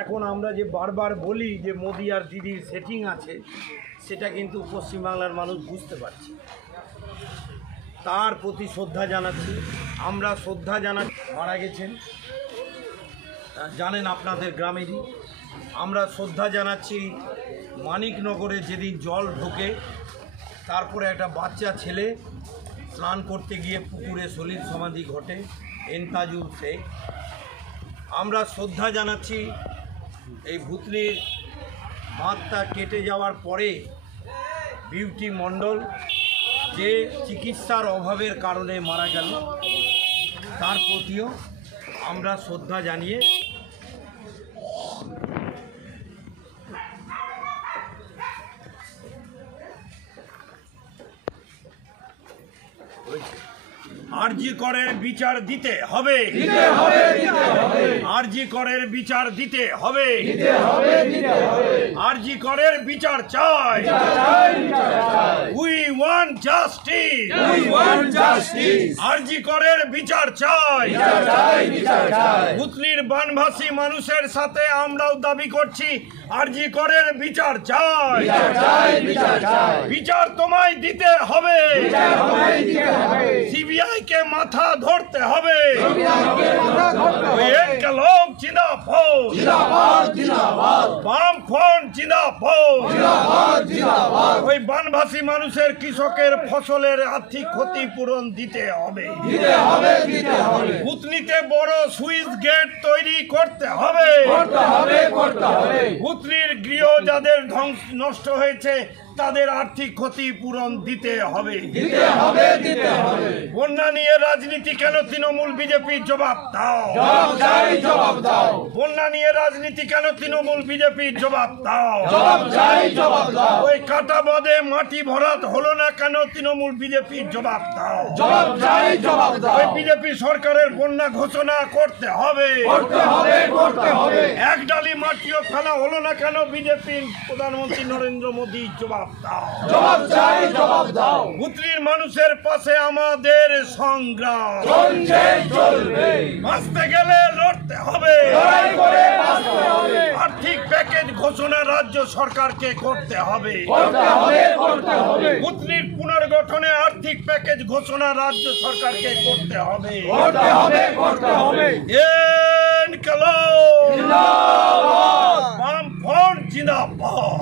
এখন আমরা যে বারবার বলি যে মোদি আর দিদির সেটিং আছে, সেটা কিন্তু পশ্চিমবাংলার মানুষ বুঝতে পারছে। তার প্রতি শ্রদ্ধা জানাচ্ছি, আমরা শ্রদ্ধা জানাচ্ছি। মারা গেছেন জানেন আপনাদের গ্রামেরই। আমরা শ্রদ্ধা জানাচ্ছি মানিকনগরে যেদিন জল ঢোকে, তারপরে একটা বাচ্চা ছেলে স্নান করতে গিয়ে পুকুরে সলিল সমাধি ঘটে, এন্তাজুল শেখ। আমরা শ্রদ্ধা জানাচ্ছি এই ভুতনির বাঁধটা কেটে যাওয়ার পরে বিউটি মণ্ডল যে চিকিৎসার অভাবের কারণে মারা গেল, তার প্রতিও আমরা শ্রদ্ধা জানিয়ে আরজি করের বিচার দিতে হবে, আরজি করের বিচার দিতে হবে, আরজি করের বিচার চাই। উই ওয়ান্ট জাস্টিস, আরজি করের বিচার চাই। ভুতনির বানভাসী মানুষের সাথে আমরাও দাবি করছি আরজি করের বিচার চাই। বিচার তোমায় দিতে হবে, সিবিআই কে মাথা ধরতে হবে। এক লোক জিন্দাবাদ, বামফ্রন্ট জিন্দাবাদ। ওই বানভাসী মানুষের কৃষকের ফসলের আর্থিক ক্ষতিপূরণ দিতে হবে। ভুতনিতে বড় সুইচ গেট তৈরি করতে হবে। ভুতনির গৃহ যাদের নষ্ট হয়েছে তাদের আর্থিক ক্ষতিপূরণ দিতে হবে। বন্যা নিয়ে রাজনীতি কেন তৃণমূল বিজেপি? জবাব দাও। বন্যা নিয়ে রাজনীতি কেন তৃণমূল বিজেপি? জবাব দাও। ওই কাটা বাঁধে মাটি ভরাট হলো না কেন তৃণমূল বিজেপি? জবাব দাও। ওই বিজেপি সরকারের বন্যা ঘোষণা করতে হবে। এক ডালি মাটিও ফেলা হলো না কেন বিজেপির প্রধানমন্ত্রী নরেন্দ্র মোদী? জবাব দাও। ভুতনির মানুষের পাশে আমাদের সংগ্রাম বাঁচতে গেলে লড়তে হবে। আর্থিক প্যাকেজ ঘোষণা রাজ্য সরকারকে করতে হবে। ভুতনির পুনর্গঠনে আর্থিক প্যাকেজ ঘোষণা রাজ্য সরকারকে করতে হবে। বামফ্রন্ট জিন্দাবাদ।